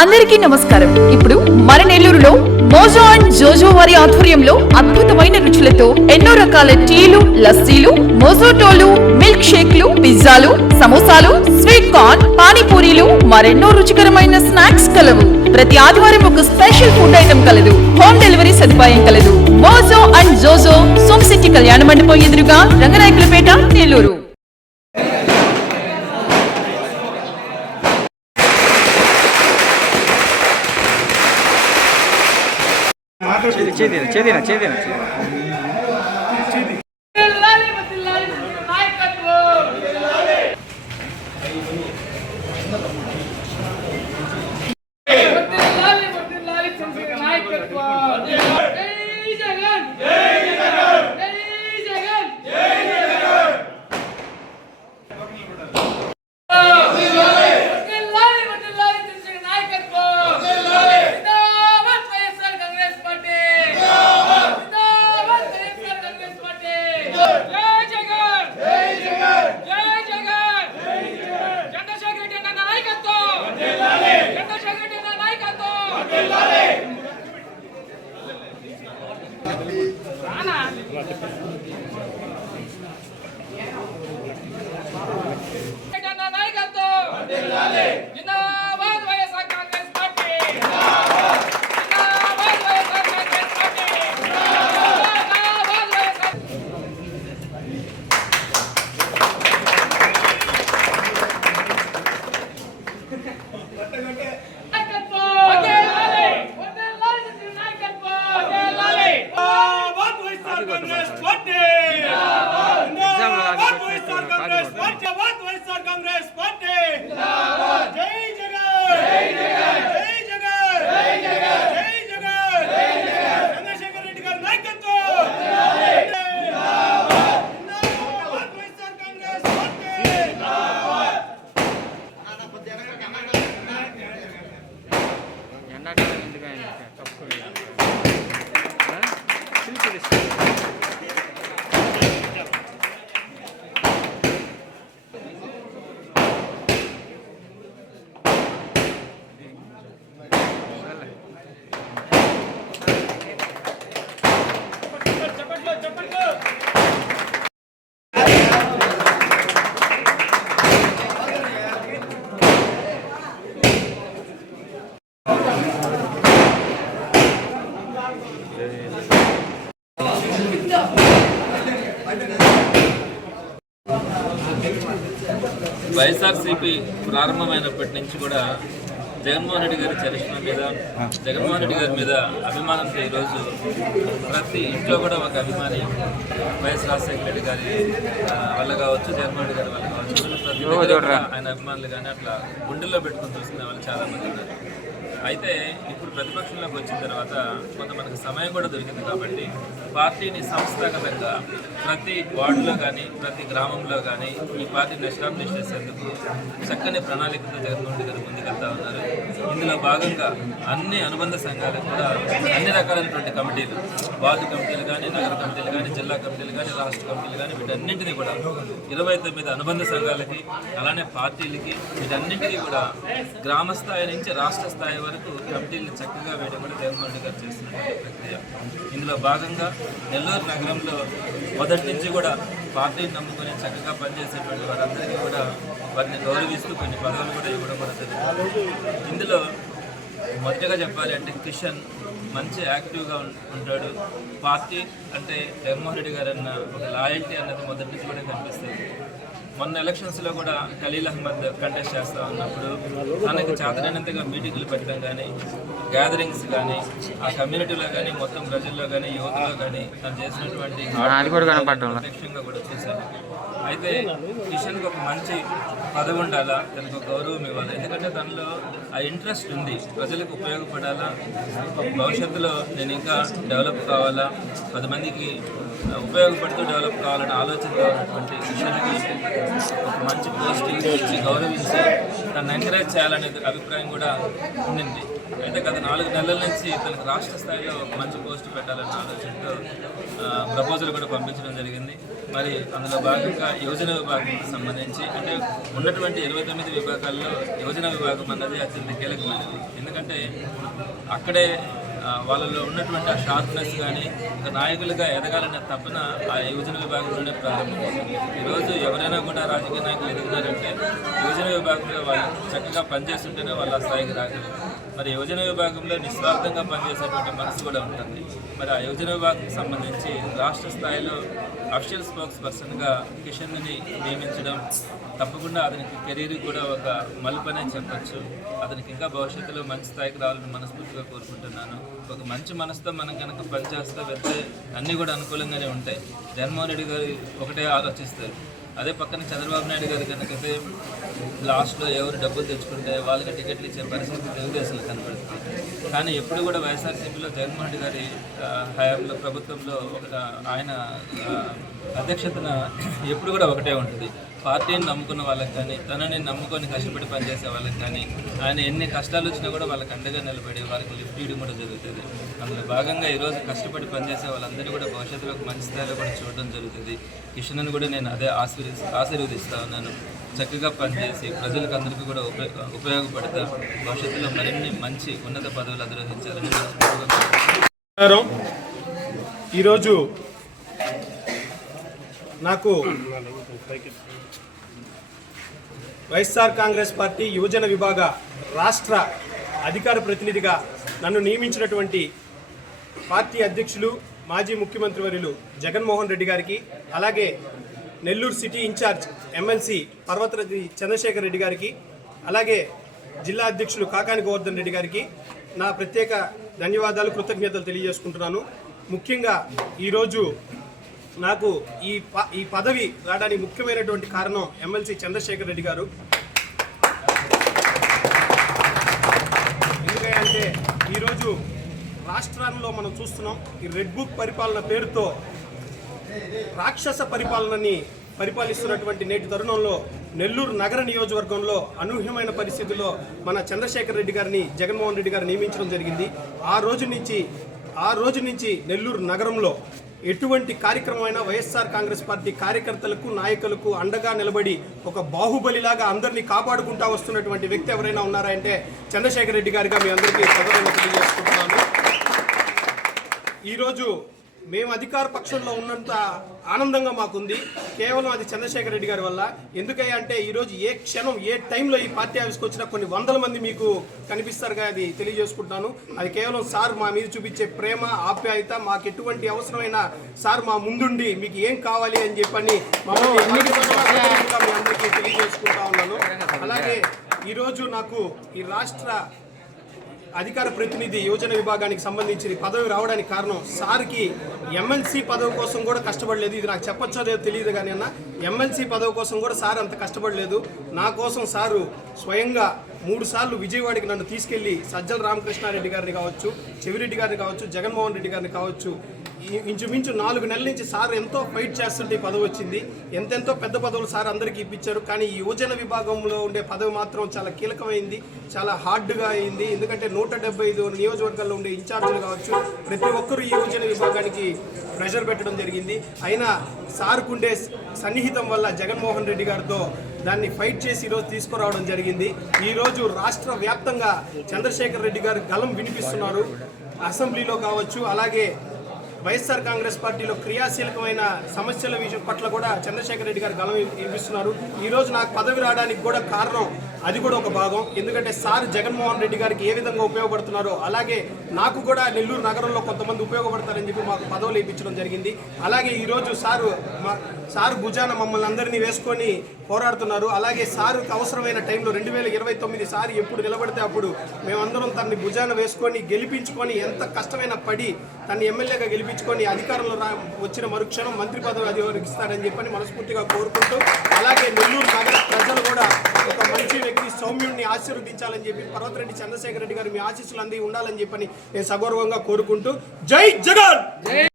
అందరికీ నమస్కారం. ఇప్పుడు మన నెల్లూరులో మోజో అండ్ జోజో వారి ఆధ్వర్యంలో అద్భుతమైన రుచులతో ఎన్నో రకాల టీలు, లస్సీలు, మోజోటోలు, మిల్క్ షేక్లు, పిజ్జాలు, సమోసాలు, స్వీట్ కార్న్, పానీపూరీలు, మరెన్నో రుచికరమైన స్నాక్స్ కలవు. ప్రతి ఆదివారం ఒక స్పెషల్ ఫుడ్ ఐటమ్ కలదు. హోమ్ డెలివరీ సదుపాయం కలదు. మోజో అండ్ జోజో, సోమ్ సిటీ కళ్యాణ మండపం ఎదురుగా, రంగనాయకులపేట, నెల్లూరు. వైఎస్ఆర్సీపీ ప్రారంభమైనప్పటి నుంచి కూడా జగన్మోహన్ రెడ్డి గారి చరిష్మా మీద, జగన్మోహన్ రెడ్డి గారి మీద అభిమానంతో ఈరోజు ప్రతి ఇంట్లో కూడా ఒక అభిమాని వైఎస్ రాజశేఖర రెడ్డి గారి వల్ల కావచ్చు, జగన్మోహన్ రెడ్డి గారి వల్ల కావచ్చు, ప్రతి ఆయన అభిమానులు కానీ అట్లా గుండెల్లో పెట్టుకుని చూసుకునే వాళ్ళు చాలామంది ఉన్నారు. అయితే ఇప్పుడు ప్రతిపక్షంలోకి వచ్చిన తర్వాత కొంత మనకు సమయం కూడా దొరికింది కాబట్టి పార్టీని సంస్థాగతంగా ప్రతి వార్డులో కానీ ప్రతి గ్రామంలో కానీ ఈ పార్టీని ఎస్టాబ్లిష్ చేసేందుకు చక్కని ప్రణాళికతో జగన్మోహన్ రెడ్డి గారు ముందుకెళ్తా ఉన్నారు. ఇందులో భాగంగా అన్ని అనుబంధ సంఘాలకు కూడా అన్ని రకాలైనటువంటి కమిటీలు, వార్డు కమిటీలు కానీ, నగర కమిటీలు కానీ, జిల్లా కమిటీలు కానీ, రాష్ట్ర కమిటీలు కానీ, వీటన్నింటినీ కూడా 29 అనుబంధ సంఘాలకి, అలానే పార్టీలకి, వీటన్నింటినీ కూడా గ్రామ స్థాయి నుంచి రాష్ట్ర స్థాయి వరకు కమిటీలను చక్కగా వేయడం కూడా జగన్మోహన్ రెడ్డి గారు చేస్తున్నటువంటి ప్రక్రియ. ఇందులో భాగంగా నెల్లూరు నగరంలో మొదటి నుంచి కూడా పార్టీని నమ్ముకొని చక్కగా పనిచేసేటువంటి వారందరికీ కూడా వారిని గౌరవిస్తూ కొన్ని పదవులు కూడా ఇవ్వడం కూడా జరుగుతుంది. ఇందులో మొదటగా చెప్పాలి అంటే కిషన్ మంచి యాక్టివ్గా ఉంటాడు. పార్టీ అంటే జగన్మోహన్ రెడ్డి గారు అన్న ఒక లాయల్టీ అన్నది మొదటి నుంచి కూడా కనిపిస్తుంది. మొన్న ఎలక్షన్స్లో కూడా ఖలీల్ అహ్మద్ కంటెస్ట్ చేస్తూ ఉన్నప్పుడు తనకి చేతనైనంతగా మీటింగులు పెట్టడం కానీ, గ్యాదరింగ్స్ కానీ, ఆ కమ్యూనిటీలో కానీ, మొత్తం ప్రజల్లో కానీ, యువతలో కానీ తను చేసినటువంటి ప్రత్యక్షంగా కూడా చూశాను. అయితే కిషన్కి ఒక మంచి పదవి ఉండాలా, తనకు గౌరవం ఇవ్వాలి. ఎందుకంటే తనలో ఆ ఇంట్రెస్ట్ ఉంది, ప్రజలకు ఉపయోగపడాలా, భవిష్యత్తులో నేను ఇంకా డెవలప్ కావాలా, 10 మందికి ఉపయోగపడుతూ డెవలప్ కావాలనే ఆలోచనతో ఉన్నటువంటి కిషన్కి ఒక మంచి పోస్టింగ్ ఇచ్చి గౌరవించి తను ఎంకరేజ్ చేయాలనే అభిప్రాయం కూడా ఉండింది. అయితే గత 4 నెలల నుంచి తనకు రాష్ట్ర స్థాయిలో ఒక మంచి పోస్ట్ పెట్టాలన్న ఆలోచనతో ప్రపోజల్ కూడా పంపించడం జరిగింది. మరి అందులో భాగంగా యువజన విభాగానికి సంబంధించి అంటే ఉన్నటువంటి 29 విభాగాల్లో యువజన విభాగం అన్నది అత్యంత కీలకమైనది. ఎందుకంటే అక్కడే వాళ్ళలో ఉన్నటువంటి ఆ షార్ప్నెస్ కానీ ఒక నాయకులుగా ఎదగాలనే తపన ఆ యువజన విభాగంలోనే ప్రారంభమవుతుంది. ఈరోజు ఎవరైనా కూడా రాజకీయ నాయకులు ఎదుగుతారంటే యువజన విభాగంలో వాళ్ళు చక్కగా పనిచేస్తుంటేనే వాళ్ళు ఆ స్థాయికి రాగలరు. మరి యువజన విభాగంలో నిస్వార్థంగా పనిచేసేటువంటి మనసు కూడా ఉంటుంది. మరి ఆ యువజన విభాగంకి సంబంధించి రాష్ట్ర స్థాయిలో అఫీషియల్ స్పోక్స్ పర్సన్గా కిషన్ని నియమించడం తప్పకుండా అతనికి కెరీర్ కూడా ఒక మలుపనే చెప్పచ్చు. అతనికి ఇంకా భవిష్యత్తులో మంచి స్థాయికి రావాలని మనస్ఫూర్తిగా కోరుకుంటున్నాను. ఒక మంచి మనసుతో మనం కనుక పనిచేస్తూ వెళ్తే అన్నీ కూడా అనుకూలంగానే ఉంటాయి. జగన్మోహన్ రెడ్డి గారు ఒకటే ఆలోచిస్తారు. అదే పక్కన చంద్రబాబు నాయుడు గారు కనుకైతే లాస్ట్లో ఎవరు డబ్బులు తెచ్చుకుంటే వాళ్ళకి టికెట్లు ఇచ్చే పరిస్థితి తెలుగుదేశంలో కనపడుతుంది. కానీ ఎప్పుడు కూడా వైఎస్ఆర్సీపీలో జగన్మోహన్ రెడ్డి గారి హయాంలో ప్రభుత్వంలో ఆయన అధ్యక్షతన ఎప్పుడు కూడా ఒకటే ఉంటుంది. పార్టీని నమ్ముకున్న వాళ్ళకి కానీ తనని నమ్ముకొని కష్టపడి పనిచేసే వాళ్ళకి కానీ ఆయన ఎన్ని కష్టాలు వచ్చినా కూడా వాళ్ళకి అండగా నిలబడి వాళ్ళకి లిఫ్ట్ ఇవ్వడం కూడా జరుగుతుంది. అందులో భాగంగా ఈరోజు కష్టపడి పనిచేసే వాళ్ళందరినీ కూడా భవిష్యత్తులో మంచి స్థాయిలో కూడా చూడడం జరుగుతుంది. కిషన్ను కూడా నేను అదే ఆశీర్వదిస్తా ఉన్నాను. చక్కగా పనిచేసి ప్రజలకు అందరికీ కూడా ఉపయోగపడతా భవిష్యత్తులో మరిన్ని మంచి ఉన్నత పదవులు అధిరోహించాలని ఈరోజు నాకు వైఎస్ఆర్ కాంగ్రెస్ పార్టీ యువజన విభాగ రాష్ట్ర అధికార ప్రతినిధిగా నన్ను నియమించినటువంటి పార్టీ అధ్యక్షులు మాజీ ముఖ్యమంత్రి వర్యులు జగన్మోహన్ రెడ్డి గారికి, అలాగే Nellore city incharge MLC Parvathareddy Chandrasekhar Reddy గారికి, అలాగే జిల్లా అధ్యక్షులు కాకాని గోవర్ధన్ రెడ్డి గారికి నా ప్రత్యేక ధన్యవాదాలు, కృతజ్ఞతలు తెలియజేసుకుంటున్నాను. ముఖ్యంగా ఈరోజు నాకు ఈ పదవి రావడానికి ముఖ్యమైనటువంటి కారణం ఎమ్మెల్సీ చంద్రశేఖర్ రెడ్డి గారు. ఎందుకంటే ఈరోజు రాష్ట్రాల్లో మనం చూస్తున్నాం, ఈ రెడ్ బుక్ పరిపాలన పేరుతో రాక్షస పరిపాలనని పరిపాలిస్తున్నటువంటి నేటి తరుణంలో నెల్లూరు నగర నియోజకవర్గంలో అనూహ్యమైన పరిస్థితుల్లో మన చంద్రశేఖర్ రెడ్డి గారిని జగన్మోహన్ రెడ్డి గారు నియమించడం జరిగింది. ఆ రోజు నుంచి నెల్లూరు నగరంలో ఎటువంటి కార్యక్రమమైనా వైఎస్ఆర్ కాంగ్రెస్ పార్టీ కార్యకర్తలకు నాయకులకు అండగా నిలబడి ఒక బాహుబలిలాగా అందరినీ కాపాడుకుంటూ వస్తున్నటువంటి వ్యక్తి ఎవరైనా ఉన్నారా అంటే చంద్రశేఖర్ రెడ్డి గారిగా మీ అందరికీ పదవులను తెలియజేసుకుంటున్నాను. ఈరోజు మేము అధికార పక్షంలో ఉన్నంత ఆనందంగా మాకుంది, కేవలం అది చంద్రశేఖర్ రెడ్డి గారి వల్ల. ఎందుకయ్యా అంటే ఈరోజు ఏ క్షణం ఏ టైంలో ఈ పార్టీ ఆఫీస్కి వచ్చినా కొన్ని వందల మంది మీకు కనిపిస్తారుగా, అది తెలియజేసుకుంటున్నాను. అది కేవలం సార్ మా మీద చూపించే ప్రేమ ఆప్యాయత, మాకు ఎటువంటి అవసరమైన సార్ మా ముందుండి మీకు ఏం కావాలి అని చెప్పని మమ్మల్ని మీ అందరికీ తెలియజేసుకుంటా ఉన్నాను. అలాగే ఈరోజు నాకు ఈ రాష్ట్ర అధికార ప్రతినిధి యువజన విభాగానికి సంబంధించి పదవి రావడానికి కారణం సార్కి ఎమ్మెల్సీ పదవి కోసం కూడా కష్టపడలేదు. ఇది నాకు చెప్పొచ్చో లేదో తెలియదు కానీ అన్న, ఎమ్మెల్సీ పదవి కోసం కూడా సార్ అంత కష్టపడలేదు. నా కోసం సారు స్వయంగా 3 సార్లు విజయవాడకి నన్ను తీసుకెళ్లి సజ్జల రామకృష్ణారెడ్డి గారిని కావచ్చు, చెవిరెడ్డి గారిని కావచ్చు, జగన్మోహన్ రెడ్డి గారిని కావచ్చు, ఇంచుమించు 4 నెలల నుంచి సార్ ఎంతో ఫైట్ చేస్తుంటే ఈ పదవి వచ్చింది. ఎంతెంతో పెద్ద పదవులు సార్ అందరికీ ఇప్పించారు. కానీ ఈ యువజన విభాగంలో ఉండే పదవి మాత్రం చాలా కీలకమైంది, చాలా హార్డ్గా అయింది. ఎందుకంటే 175 నియోజకవర్గాల్లో ఉండే ఇన్ఛార్జీలు కావచ్చు, ప్రతి ఒక్కరూ ఈ యువజన విభాగానికి ప్రెషర్ పెట్టడం జరిగింది. అయినా సార్కుండే సన్నిహితం వల్ల జగన్మోహన్ రెడ్డి గారితో దాన్ని ఫైట్ చేసి ఈరోజు తీసుకురావడం జరిగింది. ఈరోజు రాష్ట్ర వ్యాప్తంగా చంద్రశేఖర్ రెడ్డి గారు గలం వినిపిస్తున్నారు. అసెంబ్లీలో కావచ్చు, అలాగే వైఎస్ఆర్ కాంగ్రెస్ పార్టీలో క్రియాశీలకమైన సమస్యల విషయం పట్ల కూడా చంద్రశేఖర్ రెడ్డి గారు గలం వినిపిస్తున్నారు. ఈరోజు నాకు పదవి రావడానికి కూడా కారణం అది కూడా ఒక భాగం. ఎందుకంటే సార్ జగన్మోహన్ రెడ్డి గారికి ఏ విధంగా ఉపయోగపడుతున్నారో అలాగే నాకు కూడా నెల్లూరు నగరంలో కొంతమంది ఉపయోగపడతారని చెప్పి మాకు పదవులు ఇప్పించడం జరిగింది. అలాగే ఈరోజు సారు భుజాన మమ్మల్ని అందరినీ వేసుకొని పోరాడుతున్నారు. అలాగే సారుకు అవసరమైన టైంలో 2029 సార్ ఎప్పుడు నిలబడితే అప్పుడు మేమందరం తనని భుజాన వేసుకొని గెలిపించుకొని ఎంత కష్టమైన పడి తను ఎమ్మెల్యేగా గెలిపించుకొని అధికారంలో వచ్చిన మరుక్షణం మంత్రి పదవి అధిరోహిస్తారని చెప్పని మనస్ఫూర్తిగా కోరుకుంటూ, అలాగే నెల్లూరు నగర ప్రజలు కూడా ఒక మంచి వ్యక్తి సౌమ్యుడిని ఆశీర్వదించాలని చెప్పి పర్వతరెడ్డి చంద్రశేఖర్ రెడ్డి గారు మీ ఆశీస్సులు అంది ఉండాలని చెప్పని నేను సగౌరవంగా కోరుకుంటూ జై జగన్.